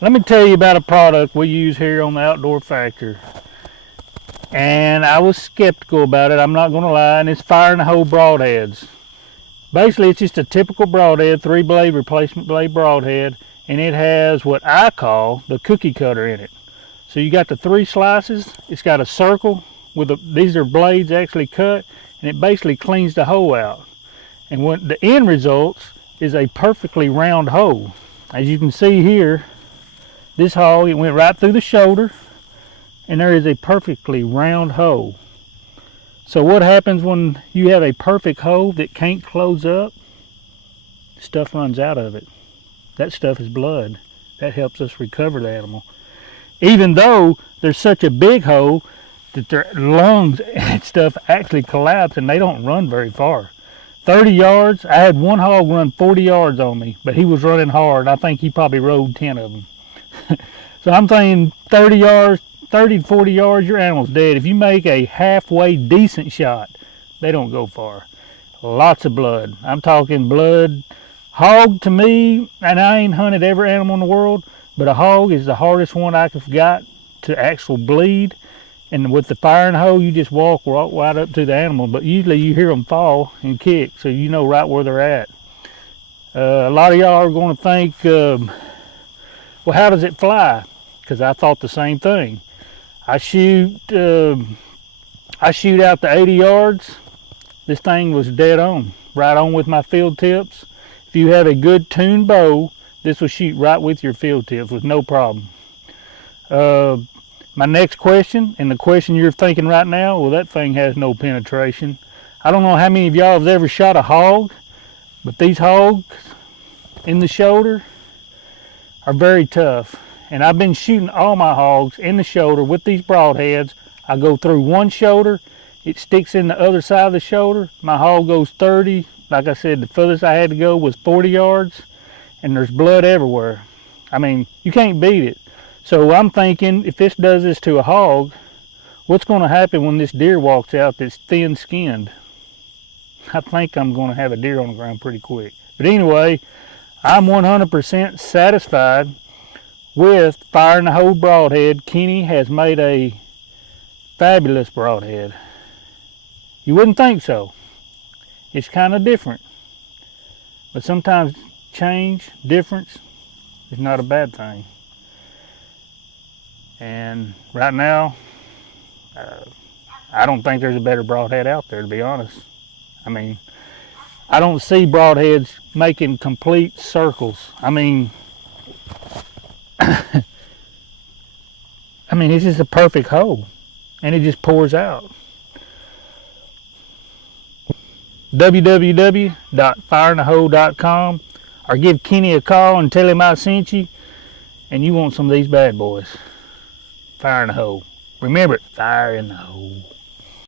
Let me tell you about a product we use here on the Outdoor Factor. And I was skeptical about it, I'm not going to lie, and it's Fire in the Hole broadheads. Basically, it's just a typical broadhead, 3-blade replacement blade broadhead, and it has what I call the cookie cutter in it. So you got the 3 slices, it's got a circle with these are blades actually cut, and it basically cleans the hole out. And what the end results is a perfectly round hole. As you can see here, this hog, it went right through the shoulder, and there is a perfectly round hole. So what happens when you have a perfect hole that can't close up? Stuff runs out of it. That stuff is blood. That helps us recover the animal. Even though there's such a big hole that their lungs and stuff actually collapse and they don't run very far. 30 yards, I had one hog run 40 yards on me, but he was running hard. I think he probably rode 10 of them. So I'm thinking 30 yards, 30 to 40 yards, your animal's dead. If you make a halfway decent shot, they don't go far. Lots of blood. I'm talking blood. Hog to me, and I ain't hunted every animal in the world, but a hog is the hardest one I could got to actual bleed. And with the fire in the hole, you just walk right up to the animal, but usually you hear them fall and kick, so you know right where they're at. A lot of y'all are going to think, well, how does it fly? Because I thought the same thing. I shoot out to 80 yards. This thing was dead on, right on with my field tips. If you have a good tuned bow, this will shoot right with your field tips with no problem. My next question, and the question you're thinking right now, well, that thing has no penetration. I don't know how many of y'all have ever shot a hog, but these hogs in the shoulder are very tough. And I've been shooting all my hogs in the shoulder with these broadheads. I go through one shoulder, it sticks in the other side of the shoulder. My hog goes 30. Like I said, the furthest I had to go was 40 yards, and there's blood everywhere. I mean, you can't beat it. So I'm thinking, if this does this to a hog, what's going to happen when this deer walks out that's thin-skinned? I think I'm going to have a deer on the ground pretty quick. But anyway, I'm 100% satisfied with Fire in the Hole broadhead. Kenny has made a fabulous broadhead. You wouldn't think so. It's kind of different. But sometimes change, difference, is not a bad thing. And right now, I don't think there's a better broadhead out there, to be honest. I mean, I don't see broadheads making complete circles. I mean, it's just a perfect hole, and it just pours out. www.fireinthehole.com, or give Kenny a call and tell him I sent you, and you want some of these bad boys. Fire in the hole. Remember it, fire in the hole.